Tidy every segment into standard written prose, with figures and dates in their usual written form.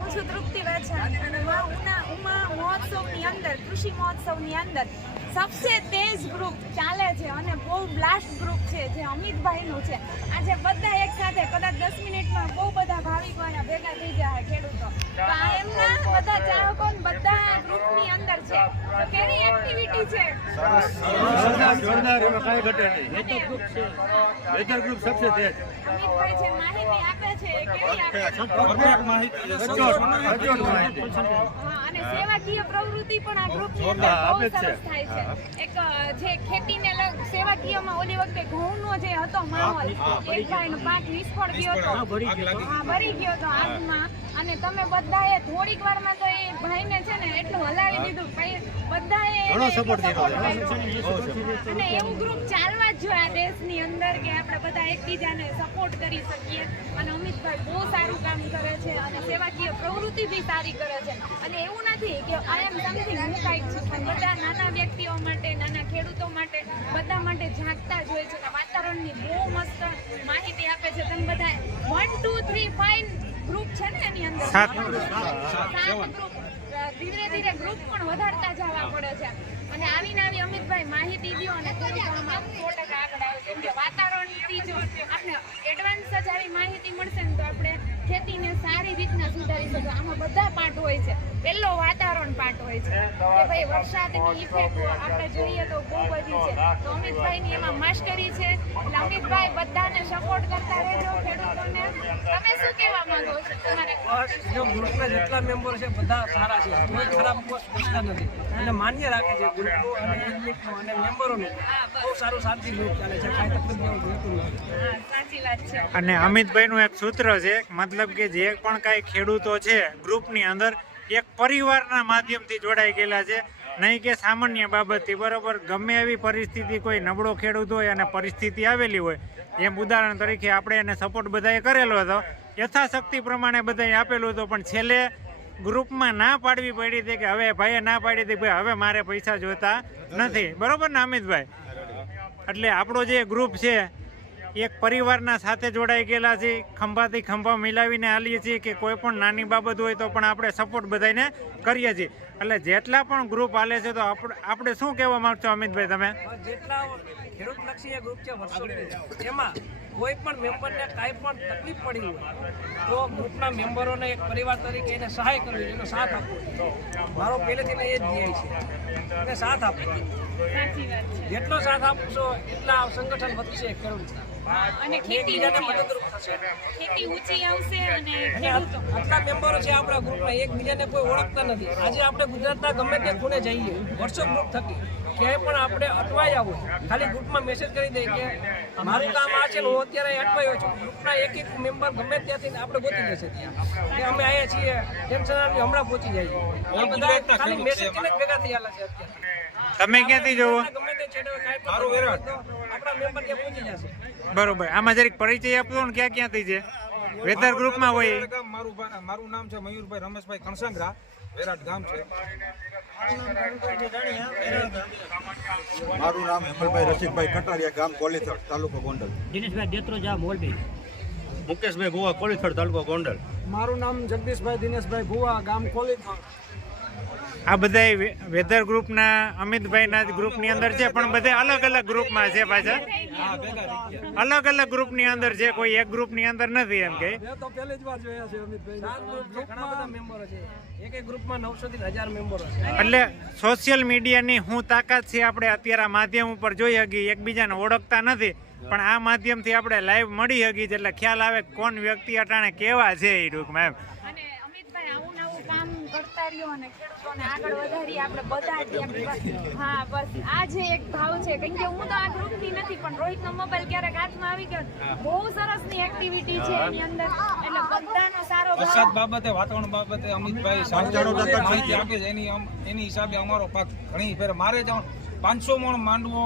હું છું તૃપ્તિ વાછા અને ઉમા મહોત્સવની અંદર કૃષિ મહોત્સવની અંદર સબસે તેજ ગ્રુપ ચાલે છે અને બહુ બ્લાસ્ટ ગ્રુપ છે જે અમિતભાઈનું છે. આજે બધા એક સાથે કદાચ 10 મિનિટમાં બહુ બધા ભાવિકો અને ભેગા થઈ જાય ખેડૂતો, તો આ એમના બધા ચાહકો બધા ગ્રુપની અંદર છે. તો કેવી એક્ટિવિટી છે, જોરદાર, એમાં કાંઈ ઘટે નહીં. વેધર ગ્રુપ સબસે તેજ. અમિતભાઈ છે માહિતી આપે છે, કેવી આપે છે? અને સેવાકીય પ્રવૃત્તિ પણ આ ગ્રુપની અંદર બહુ સરસ થાય છે. એક જે ખેતીને સેવાકીયમાં ઓલી વખતે ઘઉંનો જે હતો માહોલ, એક ભાઈનો પાક નિષ્ફળ ગયો હતો, ભરી ગયો હતો આગમાં, અને તમે બધાએ થોડીક વારમાં તો એ ભાઈને છે ને એટલું હલાવી દીધું, બધાએ સપોર્ટ કર્યો. અને એવું ગ્રુપ ચાલવા જ જોઈએ આ દેશની અંદર કે આપણે બધા એકબીજાને સપોર્ટ કરી શકીએ. અને અમિતભાઈ બહુ સારું કામ કરે છે અને સેવાકીય પ્રવૃત્તિ બી સારી કરે છે. અને એવું નથી કે આઈ એમ સમથિંગ હું કાંઈક છું, પણ બધા નાના વ્યક્તિઓ માટે, નાના ખેડૂતો માટે, બધા માટે જાગતા જ હોય છે. અને વાતાવરણની બહુ મસ્ત માહિતી આપે છે. તમે બધા 1 2 3 5 ગ્રુપ છે ને એની અંદર 7 ગ્રુપ, ધીરે ધીરે ગ્રુપ પણ વધારતા જવા પડે છે. અને આવીને આવી અમિતભાઈ માહિતી દો અને ખેડૂતોમાં 100% આગળ આવે. કેમ કે વાતાવરણથી જો આપણે એડવાન્સ જ આવી માહિતી મળશે ને તો આપણે ખેતીને સારી રીતના સુધારી શકીએ. આમાં બધા પાર્ટ હોય છે. પહેલો વાતાવરણ પાર્ટ હોય છે કે ભાઈ વરસાદની ઇફેક્ટ આપણે જોઈએ તો બહુ બધી છે, તો અમિતભાઈની એમાં માસ્ટરી છે. એટલે અમિતભાઈ બધાને સપોર્ટ કરતા રહેજો ખેડૂતોને. તમે શું કહેવા માંગો છો? તમારે જો ગ્રુપના જેટલા મેમ્બર છે બધા સારા છે, કોઈ ખરાબ પૂછતા નથી અને માન્ય રાખે છે ગ્રુપો અને એડમિટનો અને મેમ્બરોનું. બહુ સારું શાંતિ ગ્રુપ ચાલે છે, કાંઈ તકલીફ જેવું જોતું નથી. સાચી વાત છે. અને અમિતભાઈનું એક સૂત્ર છે, મતલબ કે જે પણ કાંઈ ખેડૂતો છે ગ્રુપની અંદર એક પરિવારના માધ્યમથી જોડાઈ ગયેલા છે, નહીં કે સામાન્ય બાબતથી. બરાબર, ગમે એવી પરિસ્થિતિ, કોઈ નબળો ખેડૂત હોય અને પરિસ્થિતિ આવેલી હોય, એમ ઉદાહરણ તરીકે આપણે એને સપોર્ટ બધાએ કરેલો હતો, યથાશક્તિ પ્રમાણે બધાએ આપેલું હતું, પણ છેલ્લે ગ્રુપમાં ના પાડવી પડી હતી કે હવે ભાઈએ ના પાડી હતી ભાઈ હવે મારે પૈસા જોતા નથી. બરાબર ને અમિતભાઈ? એટલે આપણો જે ગ્રુપ છે એક પરિવારના સાથે જોડાઈ ગયેલા છે, ખંભાથી ખંભા મિલાવીને હાલીએ છીએ કે કોઈ પણ નાની બાબત હોય તો પણ આપણે સપોર્ટ બધાને કરીએ છીએ. એટલે જેટલા પણ ગ્રુપ હાલે છે તો આપણે શું કહેવા માંગશો અમિતભાઈ તમે? જેટલા ખેડૂત લક્ષી ગ્રુપ છે એમાં કોઈ પણ મેમ્બરને કાંઈ પણ તકલીફ પડી હોય તો ગ્રુપના મેમ્બરોને એક પરિવાર તરીકે એને સહાય કરવી, એનો સાથ આપવો. મારો પહેલેથી એ જ ધ્યેય છે, એને સાથ આપવો. જેટલો સાથ આપશો એટલા સંગઠન વધશે ખેડૂતના અને ખેતી મદદરૂપ થશે. ખેતી ઊંચી આવશે અને આટલા મેમ્બરો છે આપણા ગ્રુપમાં, એકબીજાને કોઈ ઓળખતા નથી. આજે આપણે ગુજરાતના ગમે તે ખૂણે જઈએ વર્ષો ગ્રુપ થકી ક્યાંય પણ આપણે અટવાયા હોય, ખાલી ગ્રુપમાં મેસેજ કરી દઈએ કે મારું કામ આ છે ને હું અત્યારે અટવાયો છું, ગ્રુપના એક મેમ્બર ગમે ત્યાંથી આપણે પહોંચી જશે ત્યાં કે અમે આવ્યા છીએ, ટેન્શન આવી હમણાં પહોંચી જાય. બધા ખાલી મેસેજ કરીને ભેગા થયેલા છે અત્યારે. તમે ક્યાંથી જોવો? ગમે તે છેડે કાંઈ પણ આપણા મેમ્બર ત્યાં પહોંચી જશે. બરોબર, આમાં જરીક પરિચય આપજો ને ક્યાં ક્યાંથી છે? વેધર ગ્રુપમાં હોય. મારું નામ છે મયુરભાઈ રમેશભાઈ કણસંગરા, વેરાટ ગામ છે. મારું નામ હેમલભાઈ રસિકભાઈ કટારિયા, ગામ કોલીથડ, તાલુકો ગોંડલ. દિનેશભાઈ દેત્રોજા મોરબી. મુકેશભાઈ ભુવા, કોલીથડ, તાલુકો ગોંડલ. મારું નામ જગદીશભાઈ દિનેશભાઈ ભુવા, ગામ કોલીથડ. આ બધા વેધર ગ્રુપના અમિતભાઈના જ ગ્રુપની અંદર છે, પણ બધા અલગ અલગ ગ્રુપમાં છે. પાછા અલગ અલગ ગ્રુપની અંદર છે, કોઈ એક ગ્રુપની અંદર નથી. એમ કે તો પહેલી જ વાર જોયા છે અમિતભાઈ. ઘણા બધા મેમ્બરો છે, એક ગ્રુપમાં 900 થી 1000 મેમ્બરો છે. એટલે સોશિયલ મીડિયાની શું તાકાત છે આપણે અત્યારે આ માધ્યમ ઉપર જોઈ શકીએ. એકબીજાને ઓળખતા નથી પણ આ માધ્યમથી આપણે લાઈવ મળી શકીએ, એટલે ખ્યાલ આવે કોણ વ્યક્તિ અટાણે કેવા છે એ ટૂંકમાં એમ. અને અમિતભાઈ આવું નવું કામ કરતા રહ્યો અને ખેડૂતોને આગળ વધારી આપણે બધા. હા, બસ આ જે એક ભાવ છે, કેમ કે હું તો આ ગ્રુપની નથી, પણ રોહિતનો મોબાઈલ ક્યારેક હાથમાં આવી ગયો, બહુ સરસની એક્ટિવિટી છે એની અંદર. એટલે બધાનો સારો વરસાદ બાબતે, વાતાવરણ બાબતે અમિતભાઈ માહિતી આપે છે. એની હિસાબે અમારો પાક ઘણી ફેર મારે જ 500 મણ માંડવો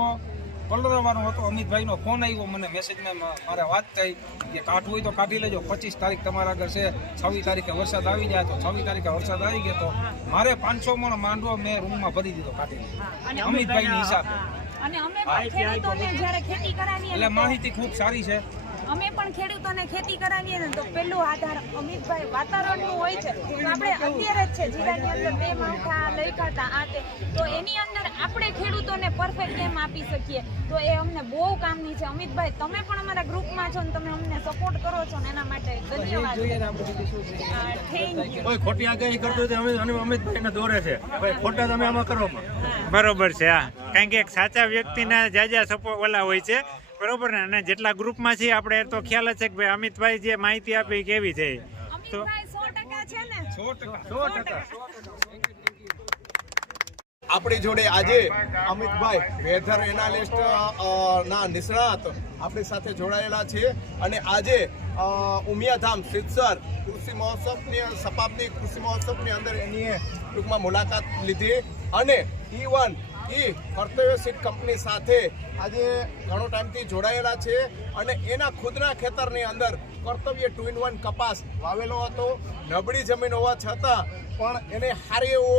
પલરવાનો હતો. અમિતભાઈનો ફોન આવ્યો, મને મેસેજમાં મારે વાત થઈ કે કાઢવું હોય તો કાઢી લેજો, 25 તારીખ તમારા આગળ છે, 26 તારીખે વરસાદ આવી જાય તો 26 તારીખે વરસાદ આવી ગયો તો મારે 500 મણ માંડવો મેં રૂમમાં ભરી દીધો કાઢી અમિતભાઈની હિસાબે. અને અમે ખેડૂતોને જ્યારે ખેતી કરાવીએ એટલે માહિતી ખૂબ સારી છે. અમે પણ ખેડૂતોને ખેતી કરાવીએ ને તો પેલું આધાર અમિતભાઈ વાતાવરણનું હોય છે. આપણે અત્યારે જ છે જીરાની અંદર 2 માવઠા લઈ કાઢતા આ તે તો એની અંદર આપણે ખેડૂતોને પરફેક્ટ કેમ આપી શકીએ તો એ અમને બહુ કામની છે. અમિતભાઈ તમે પણ અમારા ગ્રુપમાં છો ને તમે અમને સપોર્ટ કરો છો ને એના માટે ધન્યવાદ. જોઈએ ને આપણે બીજું શું છે. Thank you. કોઈ ખોટી આગાહી કરતો હોય તો અમે અમિતભાઈને દોરે છે ભાઈ ખોટા તમે આમાં કરો બરોબર છે. હા, કારણ કે એક સાચા વ્યક્તિના જાજા ઓલા હોય છે, બરોબર ને. અને જેટલા ગ્રુપમાં છીએ આપણે તો ખ્યાલ જ છે કે ભાઈ અમિતભાઈ જે માહિતી આપી એ કેવી છે. તો અમિતભાઈ 100% છે ને 100%. આપણી જોડે આજે અમિતભાઈ વેધર એનાલિસ્ટ ના નિષ્ણાત આપણી સાથે જોડાયેલા છે અને આજે ઉમિયાધામ સિદ્ધસર કૃષિ મહોત્સવની શતાબ્દી કૃષિ મહોત્સવની અંદર એની ટૂંકમાં મુલાકાત લીધી અને E1 કર્તવ્ય સીડ કંપની સાથે આજે ઘણો ટાઈમથી જોડાયેલા છે અને એના ખુદના ખેતરની અંદર કર્તવ્ય 2-in-1 કપાસ વાવેલો હતો. નબળી જમીન હોવા છતાં પણ એને સારી એવો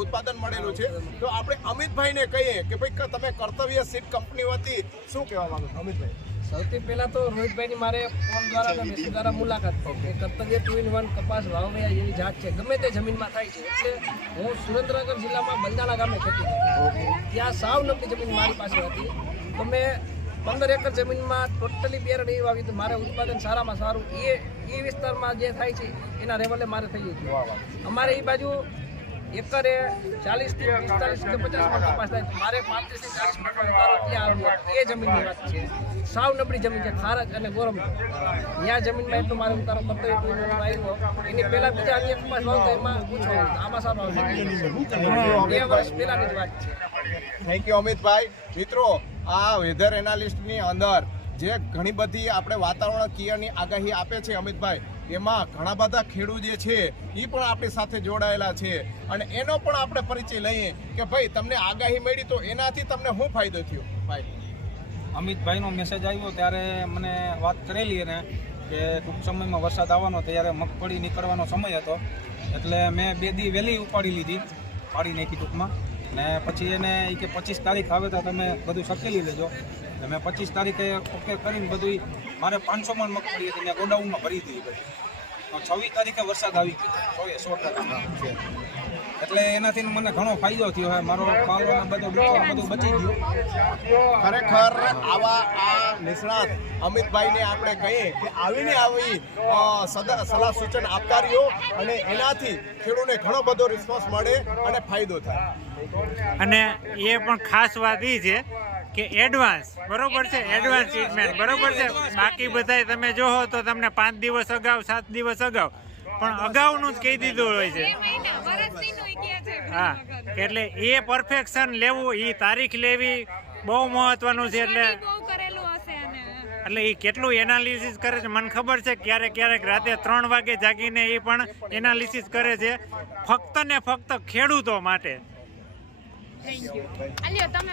ઉત્પાદન મળેલું છે. તો આપણે અમિતભાઈને કહીએ કે ભાઈ તમે કર્તવ્ય સીડ કંપની વતી શું કહેવા માંગો છો અમિતભાઈ? સૌથી પહેલા તો રોહિતભાઈની મારે ફોન દ્વારા અને મેસેજ દ્વારા મુલાકાત થઈ કે કર્તવ્ય 2-in-1 કપાસ વાવવા જેવી જાત છે ગમે તે જમીનમાં થાય છે. એટલે હું સુરેન્દ્રનગર જિલ્લામાં બંદાણા ગામે ખેતી કરતો. ત્યાં સાવ નબળી જમીન મારી પાસે હતી તો મેં 15 એકર જમીનમાં ટોટલી બિયારણ એ વાવી તો મારે ઉત્પાદન સારામાં સારું એ વિસ્તારમાં જે થાય છે એના લેવલે મારે થઈ ગયું. અમારે એ બાજુ એકરે 40 થી 45 કે 50 મણ કપાસ થાય મારે 35 થી 40 મણ ઉતારો ત્યાં આવ્યો. એ જમીનની વાત છે. સાવ નબળી જમીન છે, ખારજ અને ગોરમ. ત્યાં જમીનમાં એટલું મારે ઉતારો કર્તવ્ય 2-in-1 આવ્યો. એની પહેલા બીજા અન્ય કપાસ વાવતા એમાં ઓછો આવતો. આમાં સારો આવતો. 2 વર્ષ પહેલાની જ વાત છે. Thank you Amitbhai. મિત્રો આ વેધર એનાલિસ્ટની અંદર જે ઘણી બધી આપણે વાતાવરણકીયની આગાહી આપે છે અમિતભાઈ, એમાં ઘણા બધા ખેડૂત જે છે એ પણ આપણી સાથે જોડાયેલા છે અને એનો પણ આપણે પરિચય લઈએ કે ભાઈ તમને આગાહી મળી તો એનાથી તમને શું ફાયદો થયો ભાઈ? અમિતભાઈનો મેસેજ આવ્યો ત્યારે મને વાત કરેલી એને કે ટૂંક સમયમાં વરસાદ આવવાનો, ત્યારે મગફળી નીકળવાનો સમય હતો એટલે મેં 2 દી વહેલી ઉપાડી લીધી, પાડી નાખી ટૂંકમાં. ને પછી એને એ કે 25 તારીખ આવે તો તમે બધું સકેલી લેજો. એટલે મેં 25 તારીખે ઓકે કરીને બધું મારે 500 મણ મગફળી હતી મેં ગોડાઉનમાં ભરી દીધી. 26 તારીખે વરસાદ આવી ગયો 100%. એટલે એનાથી મને ઘણો ફાયદો થયો. હે મારો પાલો બધું બચી ગયું. ખરેખર આવા આ નિષ્ણાત અમિતભાઈને આપણે કહીએ કે આવી સલાહ સૂચન આપતા રહ્યો અને એનાથી ખેડૂતને ઘણો બધો રિસ્પોન્સ મળે અને ફાયદો થાય. અને એ પણ ખાસ વાત એ છે કે એડવાન્સ, બરોબર છે, એડવાન્સ ટ્રીટમેન્ટ, બરોબર છે. બાકી બધાય તમે જોવો તો તમને 5 દિવસ અગાઉ 7 દિવસ અગાઉ પણ અગાઉનું જ કહી દીધું હોય છે. 2 મહિના વર્ષથીનું ઈ કહે છે. હા, એટલે એ પરફેક્શન લેવું, એ તારીખ લેવી બહુ મહત્વનું છે. એટલે બહુ કરેલું હશે અને એટલે એ કેટલું એનાલિસિસ કરે છે મને ખબર છે. ક્યારેક રાતે 3 વાગે જાગીને એ પણ એનાલિસિસ કરે છે ફક્ત ને ફક્ત ખેડૂતો માટે. Thank you. આલ્યો તમે